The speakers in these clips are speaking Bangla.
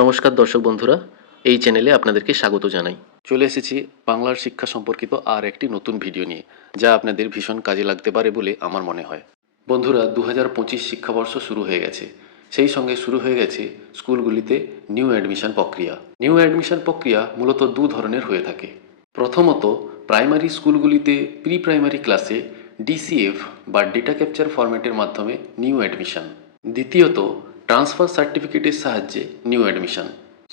নমস্কার দর্শক বন্ধুরা, এই চ্যানেলে আপনাদেরকে স্বাগত জানাই। চলে এসেছি বাংলার শিক্ষা সম্পর্কিত আর একটি নতুন ভিডিও নিয়ে, যা আপনাদের ভীষণ কাজে লাগতে পারে বলে আমার মনে হয়। বন্ধুরা, 2025 শিক্ষাবর্ষ শুরু হয়ে গেছে। সেই সঙ্গে শুরু হয়ে গেছে স্কুলগুলিতে নিউ অ্যাডমিশন প্রক্রিয়া। নিউ অ্যাডমিশন প্রক্রিয়া মূলত দু ধরনের হয়ে থাকে। প্রথমত, প্রাইমারি স্কুলগুলিতে প্রি প্রাইমারি ক্লাসে ডিসিএফ বা ডেটা ক্যাপচার ফরম্যাটের মাধ্যমে নিউ অ্যাডমিশন। দ্বিতীয়ত, ট্রান্সফার সার্টিফিকেটের সাহায্যে নিউ অ্যাডমিশন।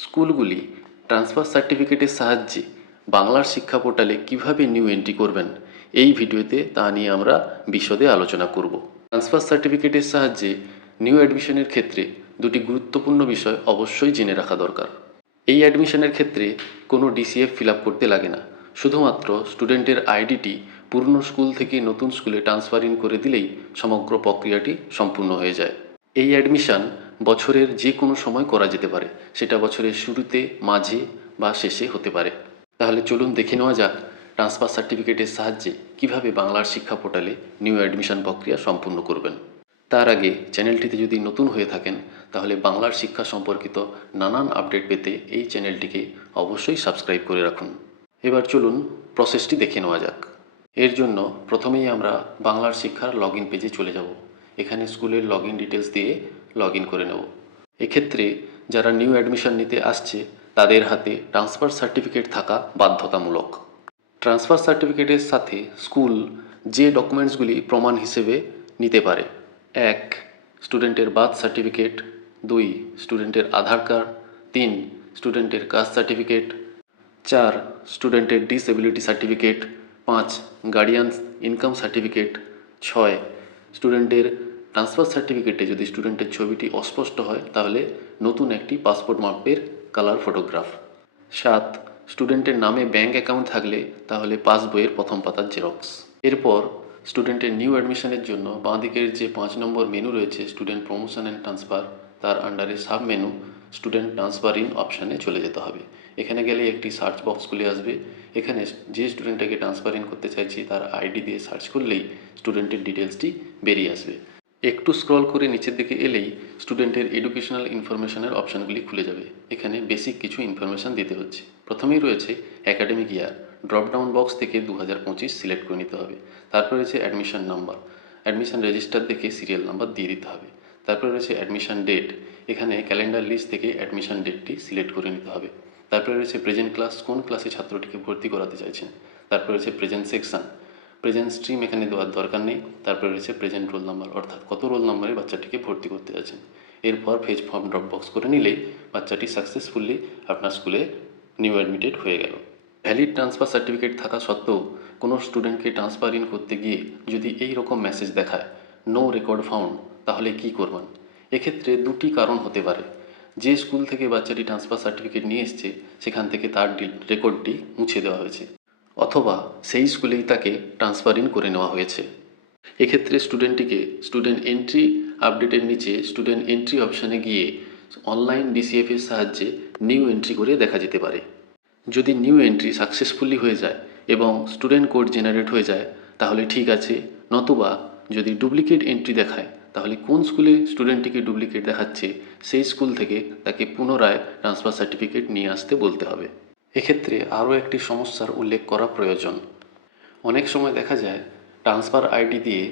স্কুলগুলি ট্রান্সফার সার্টিফিকেটের সাহায্যে বাংলার শিক্ষা পোর্টালে কীভাবে নিউ এন্ট্রি করবেন, এই ভিডিওতে তা নিয়ে আমরা বিশদে আলোচনা করব। ট্রান্সফার সার্টিফিকেটের সাহায্যে নিউ অ্যাডমিশনের ক্ষেত্রে দুটি গুরুত্বপূর্ণ বিষয় অবশ্যই জেনে রাখা দরকার। এই অ্যাডমিশনের ক্ষেত্রে কোনো ডিসিএফ ফিল আপ করতে লাগে না। শুধুমাত্র স্টুডেন্টের আইডিটি পুরনো স্কুল থেকে নতুন স্কুলে ট্রান্সফার ইন করে দিলেই সমগ্র প্রক্রিয়াটি সম্পূর্ণ হয়ে যায়। এই অ্যাডমিশন বছরের যে কোনো সময় করা যেতে পারে, সেটা বছরের শুরুতে, মাঝে বা শেষে হতে পারে। তাহলে চলুন দেখে নেওয়া যাক ট্রান্সফার সার্টিফিকেটের সাহায্যে কিভাবে বাংলার শিক্ষা পোর্টালে নিউ অ্যাডমিশন প্রক্রিয়া সম্পূর্ণ করবেন। তার আগে চ্যানেলটিতে যদি নতুন হয়ে থাকেন, তাহলে বাংলার শিক্ষা সম্পর্কিত নানান আপডেট পেতে এই চ্যানেলটিকে অবশ্যই সাবস্ক্রাইব করে রাখুন। এবার চলুন প্রসেসটি দেখে নেওয়া যাক। এর জন্য প্রথমেই আমরা বাংলার শিক্ষার লগ ইন পেজে চলে যাব। এখানে স্কুলের লগ ইন ডিটেলস দিয়ে লগ ইন করে নেব। এক্ষেত্রে যারা নিউ অ্যাডমিশন নিতে আসছে, তাদের হাতে ট্রান্সফার সার্টিফিকেট থাকা বাধ্যতামূলক। ট্রান্সফার সার্টিফিকেটের সাথে স্কুল যে ডকুমেন্টসগুলি প্রমাণ হিসেবে নিতে পারে: 1. স্টুডেন্টের বার্থ সার্টিফিকেট, 2. স্টুডেন্টের আধার কার্ড, 3. স্টুডেন্টের কাস্ট সার্টিফিকেট, 4. স্টুডেন্টের disability certificate, 5. Guardians income certificate, 6. স্টুডেন্টের ট্রান্সফার সার্টিফিকেটে যদি স্টুডেন্টের ছবিটি অস্পষ্ট হয়, তাহলে নতুন একটি পাসপোর্ট মাপের কালার ফটোগ্রাফ। 7. স্টুডেন্টের নামে ব্যাঙ্ক অ্যাকাউন্ট থাকলে তাহলে পাসবইয়ের প্রথম পাতার জেরক্স। এরপর স্টুডেন্টের নিউ অ্যাডমিশনের জন্য বাঁদিকের যে 5 নম্বর মেনু রয়েছে স্টুডেন্ট প্রমোশন অ্যান্ড ট্রান্সফার, তার আন্ডারে sub menu student transfer in অপশানে চলে যেতে হবে। এখানে গেলে একটি সার্চ বক্স খুলে আসবে। এখানে যে স্টুডেন্টটাকে ট্রান্সফার ইন করতে চাইছি তার আইডি দিয়ে সার্চ করলেই স্টুডেন্টের ডিটেলসটি বেরিয়ে আসবে। একটু স্ক্রল করে নিচের দিকে এলেই স্টুডেন্টের এডুকেশনাল ইনফরমেশনের অপশানগুলি খুলে যাবে। এখানে বেসিক কিছু ইনফরমেশান দিতে হচ্ছে। প্রথমেই রয়েছে অ্যাকাডেমিক ইয়ার। ড্রপডাউন বক্স থেকে 2025 সিলেক্ট করে নিতে হবে। তারপর রয়েছে অ্যাডমিশন নাম্বার। অ্যাডমিশন রেজিস্টার দেখে সিরিয়াল নাম্বার দিয়ে দিতে হবে। তারপর রয়েছে অ্যাডমিশন ডেট। এখানে ক্যালেন্ডার লিস্ট থেকে অ্যাডমিশন ডেটটি সিলেক্ট করে নিতে হবে। তারপরে রয়েছে প্রেজেন্ট ক্লাস, কোন ক্লাসে ছাত্রটিকে ভর্তি করাতে চাইছেন। তারপর রয়েছে প্রেজেন্ট সেকশন। প্রেজেন্ট স্ট্রিম এখানে দেওয়ার দরকার নেই। তারপরে রয়েছে প্রেজেন্ট রোল নাম্বার, অর্থাৎ কত রোল নাম্বারে বাচ্চাটিকে ভর্তি করতে যাচ্ছেন। এরপর ফেজ ফর্ম ড্রপ বক্স করে নিলেই বাচ্চাটি সাকসেসফুলি আপনার স্কুলে নিউ অ্যাডমিটেড হয়ে গেল। ভ্যালিড ট্রান্সফার সার্টিফিকেট থাকা সত্ত্বেও কোনো স্টুডেন্টকে ট্রান্সফার ইন করতে গিয়ে যদি এই রকম মেসেজ দেখায়, নো রেকর্ড ফাউন্ড, তাহলে কি করবেন? এক্ষেত্রে দুটি কারণ হতে পারে। যে স্কুল থেকে বাচ্চাটি ট্রান্সফার সার্টিফিকেট নিয়ে এসছে, সেখান থেকে তার রেকর্ডটি মুছে দেওয়া হয়েছে, অথবা সেই স্কুলেই তাকে ট্রান্সফার ইন করে নেওয়া হয়েছে। এক্ষেত্রে স্টুডেন্টটিকে স্টুডেন্ট এন্ট্রি আপডেটের নিচে স্টুডেন্ট এন্ট্রি অপশানে গিয়ে অনলাইন ডিসিএফের সাহায্যে নিউ এন্ট্রি করে দেখা যেতে পারে। যদি নিউ এন্ট্রি সাকসেসফুলি হয়ে যায় এবং স্টুডেন্ট কোড জেনারেট হয়ে যায়, তাহলে ঠিক আছে। নতুবা যদি ডুপ্লিকেট এন্ট্রি দেখায়, তাহলে কোন স্কুলে স্টুডেন্টটিকে ডুপ্লিকেট দেখাচ্ছে সেই স্কুল থেকে তাকে পুনরায় ট্রান্সফার সার্টিফিকেট নিয়ে আসতে বলতে হবে। এক্ষেত্রে আরও একটি সমস্যার উল্লেখ করা প্রয়োজন। অনেক সময় দেখা যায় ট্রান্সফার আইডি দিয়ে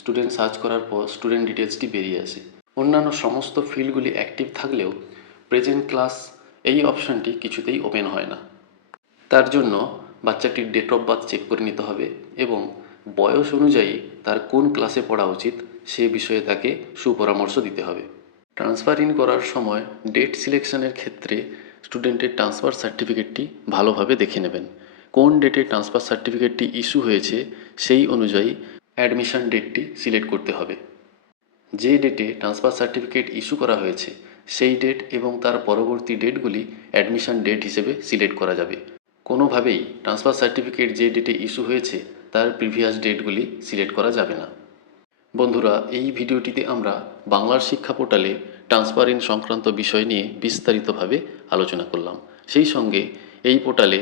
স্টুডেন্ট সার্চ করার পর স্টুডেন্ট ডিটেলসটি বেরিয়ে আসে। অন্যান্য সমস্ত ফিল্ডগুলি অ্যাক্টিভ থাকলেও প্রেজেন্ট ক্লাস এই অপশানটি কিছুতেই ওপেন হয় না। তার জন্য বাচ্চাটির ডেট অফ বার্থ চেক করে নিতে হবে এবং বয়স অনুযায়ী তার কোন ক্লাসে পড়া উচিত সে বিষয়ে তাকে সুপরামর্শ দিতে হবে। ট্রান্সফার ইন করার সময় ডেট সিলেকশনের ক্ষেত্রে স্টুডেন্টের ট্রান্সফার সার্টিফিকেটটি ভালোভাবে দেখে নেবেন। কোন ডেটে ট্রান্সফার সার্টিফিকেটটি ইস্যু হয়েছে সেই অনুযায়ী অ্যাডমিশন ডেটটি সিলেক্ট করতে হবে। যে ডেটে ট্রান্সফার সার্টিফিকেট ইস্যু করা হয়েছে সেই ডেট এবং তার পরবর্তী ডেটগুলি অ্যাডমিশন ডেট হিসেবে সিলেক্ট করা যাবে। কোনোভাবেই ট্রান্সফার সার্টিফিকেট যে ডেটে ইস্যু হয়েছে তার প্রিভিয়াস ডেটগুলি সিলেক্ট করা যাবে না। বন্ধুরা, এই ভিডিওটিতে আমরা বাংলার শিক্ষা পোর্টালে ট্রান্সফার ইন সংক্রান্ত বিষয় নিয়ে বিস্তারিতভাবে আলোচনা করলাম। সেই সঙ্গে এই পোর্টালে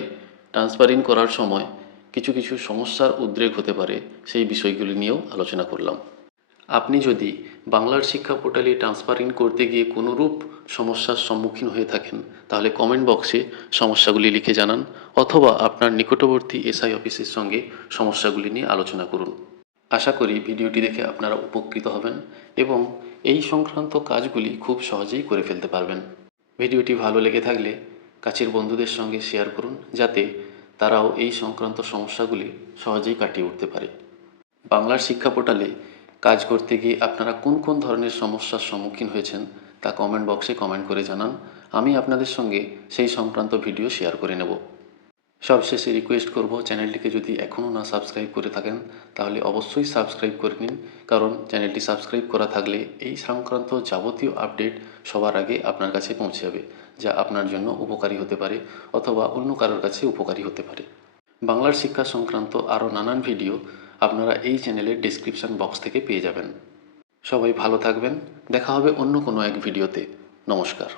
ট্রান্সফার ইন করার সময় কিছু কিছু সমস্যার উদ্রেক হতে পারে সেই বিষয়গুলি নিয়েও আলোচনা করলাম। আপনি যদি বাংলার শিক্ষা পোর্টালে ট্রান্সফার ইন করতে গিয়ে কোনোরূপ সমস্যার সম্মুখীন হয়ে থাকেন তাহলে কমেন্ট বক্সে সমস্যাগুলি লিখে জানান, অথবা আপনার নিকটবর্তী এসআই অফিসের সঙ্গে সমস্যাগুলি নিয়ে আলোচনা করুন। আশা করি ভিডিওটি দেখে আপনারা উপকৃত হবেন এবং এই সংক্রান্ত কাজগুলি খুব সহজেই করে ফেলতে পারবেন। ভিডিওটি ভালো লেগে থাকলে কাছের বন্ধুদের সঙ্গে শেয়ার করুন, যাতে তারাও এই সংক্রান্ত সমস্যাগুলি সহজেই কাটিয়ে উঠতে পারে। বাংলার শিক্ষা পোর্টালে কাজ করতে গিয়ে আপনারা কোন কোন ধরনের সমস্যার সম্মুখীন হয়েছেন তা কমেন্ট বক্সে কমেন্ট করে জানান। আমি আপনাদের সঙ্গে সেই সংক্রান্ত ভিডিও শেয়ার করে নেব। সবশেষে রিকোয়েস্ট করব, চ্যানেলটিকে যদি এখনও না সাবস্ক্রাইব করে থাকেন তাহলে অবশ্যই সাবস্ক্রাইব করে নিন, কারণ চ্যানেলটি সাবস্ক্রাইব করা থাকলে এই সংক্রান্ত যাবতীয় আপডেট সবার আগে আপনার কাছে পৌঁছে যাবে, যা আপনার জন্য উপকারী হতে পারে অথবা অন্য কারোর কাছে উপকারী হতে পারে। বাংলার শিক্ষা সংক্রান্ত আরও নানান ভিডিও আপনারা এই চ্যানেলের ডেসক্রিপশন বক্স থেকে পেয়ে যাবেন। সবাই ভালো থাকবেন, দেখা হবে অন্য কোনো এক ভিডিওতে। নমস্কার।